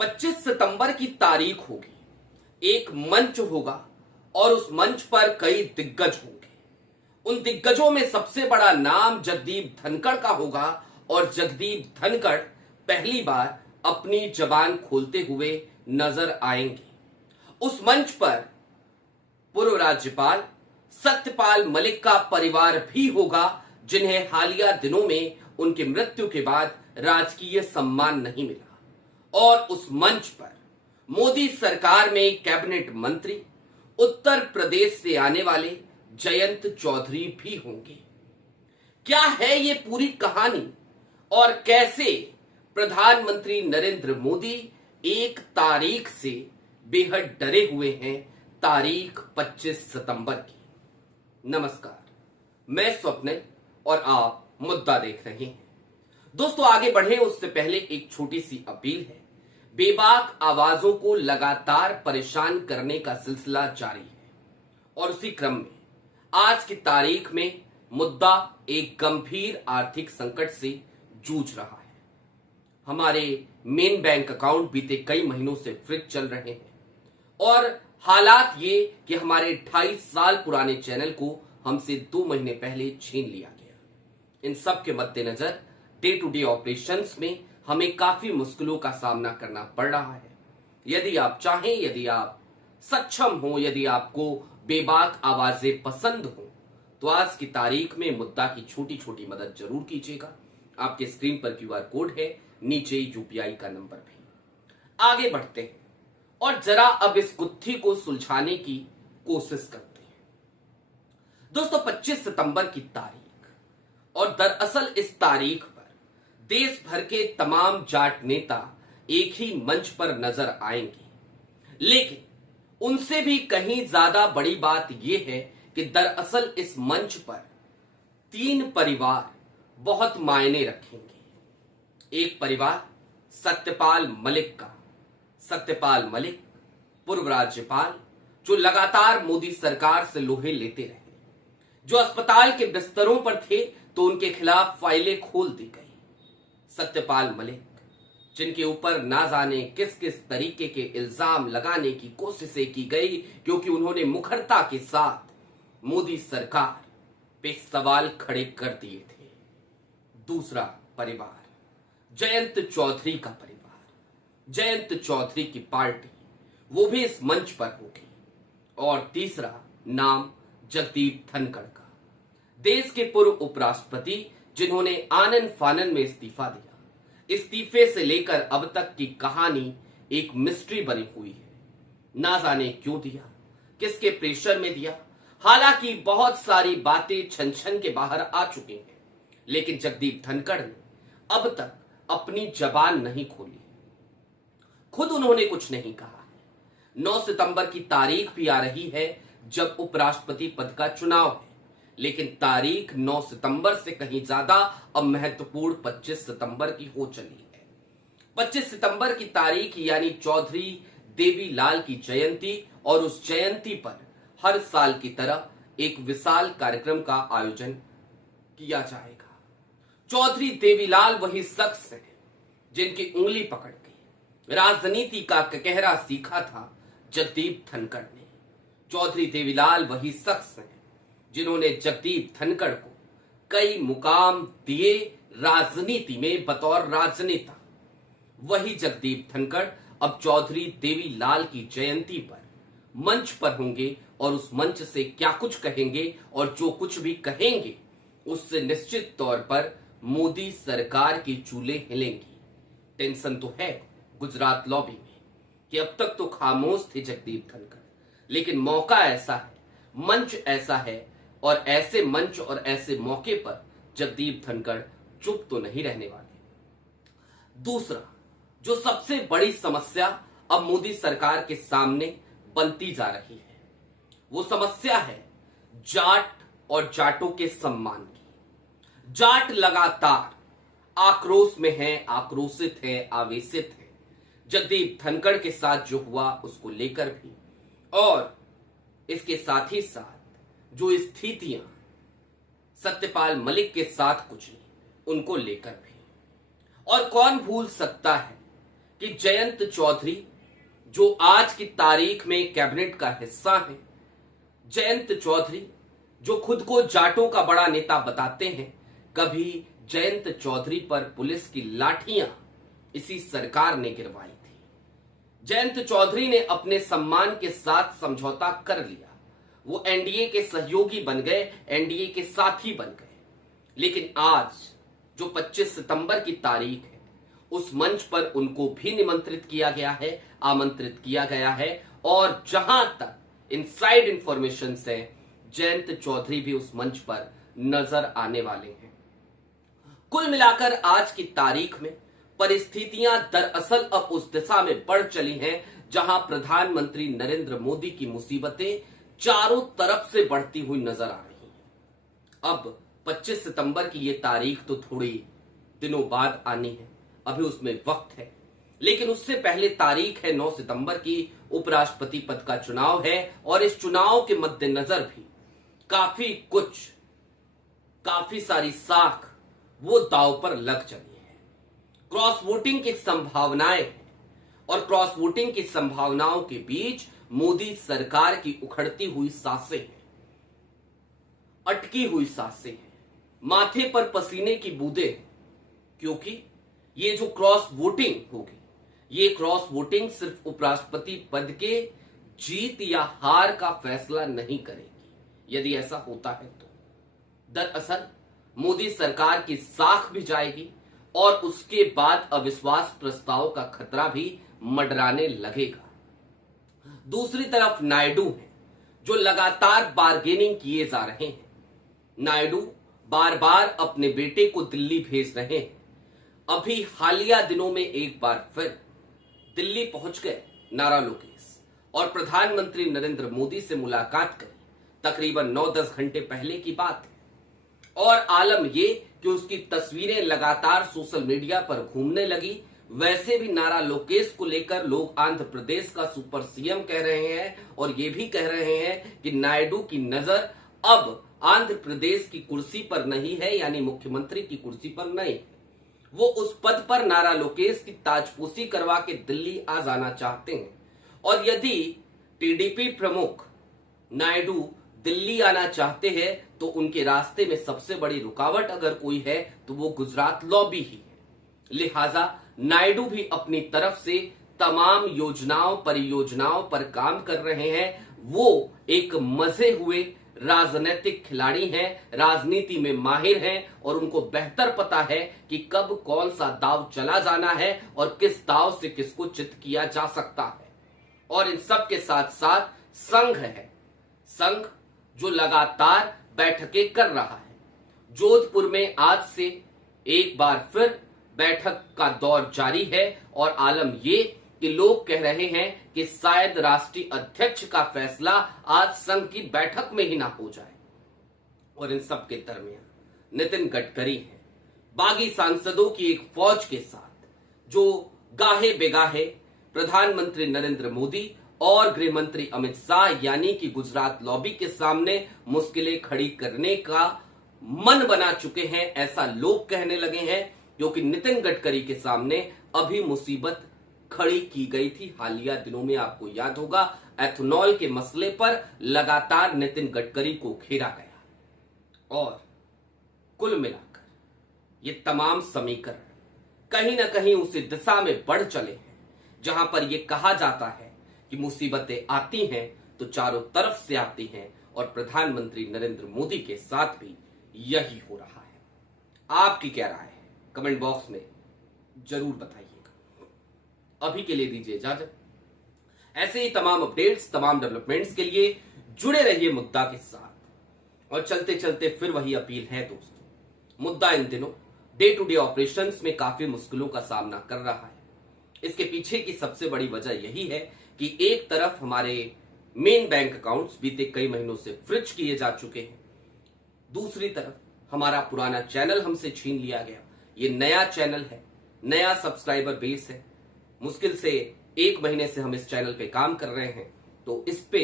25 सितंबर की तारीख होगी। एक मंच होगा और उस मंच पर कई दिग्गज होंगे। उन दिग्गजों में सबसे बड़ा नाम जगदीप धनखड़ का होगा और जगदीप धनखड़ पहली बार अपनी जबान खोलते हुए नजर आएंगे। उस मंच पर पूर्व राज्यपाल सत्यपाल मलिक का परिवार भी होगा, जिन्हें हालिया दिनों में उनकी मृत्यु के बाद राजकीय सम्मान नहीं मिला। और उस मंच पर मोदी सरकार में कैबिनेट मंत्री उत्तर प्रदेश से आने वाले जयंत चौधरी भी होंगे। क्या है ये पूरी कहानी और कैसे प्रधानमंत्री नरेंद्र मोदी एक तारीख से बेहद डरे हुए हैं, तारीख 25 सितंबर की। नमस्कार, मैं स्वप्निल और आप मुद्दा देख रहे हैं। दोस्तों, आगे बढ़े उससे पहले एक छोटी सी अपील है। बेबाक आवाजों को लगातार परेशान करने का सिलसिला जारी है और उसी क्रम में आज की तारीख में मुद्दा एक गंभीर आर्थिक संकट से जूझ रहा है। हमारे मेन बैंक अकाउंट बीते कई महीनों से फ्रीज चल रहे हैं और हालात ये कि हमारे 28 साल पुराने चैनल को हमसे 2 महीने पहले छीन लिया गया। इन सब के मद्देनजर डे टू डे ऑपरेशंस में हमें काफी मुश्किलों का सामना करना पड़ रहा है। यदि आप चाहें, यदि आप सक्षम हो, यदि आपको बेबाक आवाजें पसंद हो, तो आज की तारीख में मुद्दा की छोटी छोटी मदद जरूर कीजिएगा। आपके स्क्रीन पर क्यूआर कोड है, नीचे यूपीआई का नंबर भी। आगे बढ़ते हैं और जरा अब इस गुत्थी को सुलझाने की कोशिश करते हैं। दोस्तों, 25 सितंबर की तारीख, और दरअसल इस तारीख पर देश भर के तमाम जाट नेता एक ही मंच पर नजर आएंगे। लेकिन उनसे भी कहीं ज्यादा बड़ी बात यह है कि दरअसल इस मंच पर 3 परिवार बहुत मायने रखेंगे। एक परिवार सत्यपाल मलिक का। सत्यपाल मलिक पूर्व राज्यपाल, जो लगातार मोदी सरकार से लोहे लेते रहे, जो अस्पताल के बिस्तरों पर थे तो उनके खिलाफ फाइलें खोल दी गई। सत्यपाल मलिक, जिनके ऊपर ना जाने किस किस तरीके के इल्जाम लगाने की कोशिशें की गई, क्योंकि उन्होंने मुखरता के साथ मोदी सरकार पे सवाल खड़े कर दिए थे। दूसरा परिवार जयंत चौधरी का परिवार। जयंत चौधरी की पार्टी, वो भी इस मंच पर होगी। और तीसरा नाम जगदीप धनखड़ का, देश के पूर्व उपराष्ट्रपति, जिन्होंने आनन फानन में इस्तीफा दिया। इस्तीफे से लेकर अब तक की कहानी एक मिस्ट्री बनी हुई है। ना जाने क्यों दिया, किसके प्रेशर में दिया। हालांकि बहुत सारी बातें छन छन के बाहर आ चुकी हैं, लेकिन जगदीप धनखड़ ने अब तक अपनी जबान नहीं खोली। खुद उन्होंने कुछ नहीं कहा है। 9 सितंबर की तारीख भी आ रही है जब उपराष्ट्रपति पद का चुनाव है, लेकिन तारीख 9 सितंबर से कहीं ज्यादा अब महत्वपूर्ण 25 सितंबर की हो चली है। 25 सितंबर की तारीख यानी चौधरी देवीलाल की जयंती, और उस जयंती पर हर साल की तरह एक विशाल कार्यक्रम का आयोजन किया जाएगा। चौधरी देवीलाल वही शख्स है जिनकी उंगली पकड़ के राजनीति का ककहरा सीखा था जगदीप धनखड़ ने। चौधरी देवीलाल वही शख्स है जिन्होंने जगदीप धनखड़ को कई मुकाम दिए राजनीति में बतौर राजनेता। वही जगदीप धनखड़ अब चौधरी देवीलाल की जयंती पर मंच पर होंगे और उस मंच से क्या कुछ कहेंगे, और जो कुछ भी कहेंगे उससे निश्चित तौर पर मोदी सरकार की चूल्हे हिलेंगी। टेंशन तो है गुजरात लॉबी में कि अब तक तो खामोश थे जगदीप धनखड़, लेकिन मौका ऐसा है, मंच ऐसा है, और ऐसे मंच और ऐसे मौके पर जगदीप धनखड़ चुप तो नहीं रहने वाले। दूसरा, जो सबसे बड़ी समस्या अब मोदी सरकार के सामने बनती जा रही है, वो समस्या है जाट और जाटों के सम्मान की। जाट लगातार आक्रोश में है, आक्रोशित है, आवेशित है जगदीप धनखड़ के साथ जो हुआ उसको लेकर भी, और इसके साथ ही साथ जो स्थितियां सत्यपाल मलिक के साथ गुजरी उनको लेकर भी। और कौन भूल सकता है कि जयंत चौधरी जो आज की तारीख में कैबिनेट का हिस्सा है, जयंत चौधरी जो खुद को जाटों का बड़ा नेता बताते हैं, कभी जयंत चौधरी पर पुलिस की लाठियां इसी सरकार ने गिरवाई थी। जयंत चौधरी ने अपने सम्मान के साथ समझौता कर लिया, वो एनडीए के सहयोगी बन गए, एनडीए के साथी बन गए। लेकिन आज जो 25 सितंबर की तारीख है, उस मंच पर उनको भी निमंत्रित किया गया है, आमंत्रित किया गया है, और जहां तक इनसाइड इंफॉर्मेशन है, जयंत चौधरी भी उस मंच पर नजर आने वाले हैं। कुल मिलाकर आज की तारीख में परिस्थितियां दरअसल अब उस दिशा में बढ़ चली हैं जहां प्रधानमंत्री नरेंद्र मोदी की मुसीबतें चारों तरफ से बढ़ती हुई नजर आ रही हैं। अब 25 सितंबर की ये तारीख तो थोड़ी दिनों बाद आनी है, अभी उसमें वक्त है, लेकिन उससे पहले तारीख है 9 सितंबर की, उपराष्ट्रपति पद का चुनाव है, और इस चुनाव के मद्देनजर भी काफी सारी साख वो दांव पर लग चली है। क्रॉस वोटिंग की संभावनाएं हैं, और क्रॉस वोटिंग की संभावनाओं के बीच मोदी सरकार की उखड़ती हुई सांसें हैं, अटकी हुई सांसें हैं, माथे पर पसीने की बूंदें हैं, क्योंकि ये जो क्रॉस वोटिंग होगी, ये क्रॉस वोटिंग सिर्फ उपराष्ट्रपति पद के जीत या हार का फैसला नहीं करेगी। यदि ऐसा होता है तो दरअसल मोदी सरकार की साख भी जाएगी, और उसके बाद अविश्वास प्रस्ताव का खतरा भी मंडराने लगेगा। दूसरी तरफ नायडू हैं, जो लगातार बार्गेनिंग किए जा रहे हैं। नायडू बार बार अपने बेटे को दिल्ली भेज रहे हैं। अभी हालिया दिनों में एक बार फिर दिल्ली पहुंच गए नारा लोकेश, और प्रधानमंत्री नरेंद्र मोदी से मुलाकात करी। तकरीबन 9-10 घंटे पहले की बात है, और आलम ये कि उसकी तस्वीरें लगातार सोशल मीडिया पर घूमने लगी। वैसे भी नारा लोकेश को लेकर लोग आंध्र प्रदेश का सुपर सीएम कह रहे हैं, और ये भी कह रहे हैं कि नायडू की नजर अब आंध्र प्रदेश की कुर्सी पर नहीं है, यानी मुख्यमंत्री की कुर्सी पर नहीं। वो उस पद पर नारा लोकेश की ताजपोशी करवा के दिल्ली आ जाना चाहते हैं, और यदि टीडीपी प्रमुख नायडू दिल्ली आना चाहते हैं तो उनके रास्ते में सबसे बड़ी रुकावट अगर कोई है तो वो गुजरात लॉबी ही है। लिहाजा नायडू भी अपनी तरफ से तमाम योजनाओं परियोजनाओं पर काम कर रहे हैं। वो एक मजे हुए राजनीतिक खिलाड़ी हैं, राजनीति में माहिर हैं, और उनको बेहतर पता है कि कब कौन सा दाव चला जाना है और किस दाव से किसको चित किया जा सकता है। और इन सब के साथ साथ संघ है, संघ जो लगातार बैठकें कर रहा है। जोधपुर में आज से एक बार फिर बैठक का दौर जारी है, और आलम ये कि लोग कह रहे हैं कि शायद राष्ट्रीय अध्यक्ष का फैसला आज संघ की बैठक में ही ना हो जाए। और इन सब के दरमियान नितिन गडकरी है, बागी सांसदों की एक फौज के साथ, जो गाहे बेगाहे प्रधानमंत्री नरेंद्र मोदी और गृह मंत्री अमित शाह यानी कि गुजरात लॉबी के सामने मुश्किलें खड़ी करने का मन बना चुके हैं, ऐसा लोग कहने लगे हैं, क्योंकि नितिन गडकरी के सामने अभी मुसीबत खड़ी की गई थी। हालिया दिनों में आपको याद होगा, एथेनॉल के मसले पर लगातार नितिन गडकरी को घेरा गया, और कुल मिलाकर ये तमाम समीकरण कहीं ना कहीं उसी दिशा में बढ़ चले हैं जहां पर यह कहा जाता है कि मुसीबतें आती हैं तो चारों तरफ से आती हैं, और प्रधानमंत्री नरेंद्र मोदी के साथ भी यही हो रहा है। आपकी क्या राय है, कमेंट बॉक्स में जरूर बताइएगा। अभी के लिए दीजिए इजाजत। ऐसे ही तमाम अपडेट्स, तमाम डेवलपमेंट्स के लिए जुड़े रहिए मुद्दा के साथ। और चलते चलते फिर वही अपील है दोस्तों, मुद्दा इन दिनों डे टू डे ऑपरेशंस में काफी मुश्किलों का सामना कर रहा है। इसके पीछे की सबसे बड़ी वजह यही है कि एक तरफ हमारे मेन बैंक अकाउंट्स बीते कई महीनों से फ्रीज किए जा चुके हैं, दूसरी तरफ हमारा पुराना चैनल हमसे छीन लिया गया। ये नया चैनल है, नया सब्सक्राइबर बेस है, मुश्किल से 1 महीने से हम इस चैनल पे काम कर रहे हैं, तो इस पे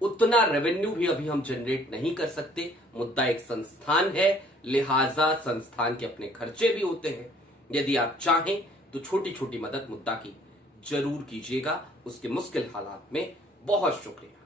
उतना रेवेन्यू भी अभी हम जनरेट नहीं कर सकते। मुद्दा एक संस्थान है, लिहाजा संस्थान के अपने खर्चे भी होते हैं। यदि आप चाहें तो छोटी छोटी मदद मुद्दा की जरूर कीजिएगा उसके मुश्किल हालात में। बहुत शुक्रिया।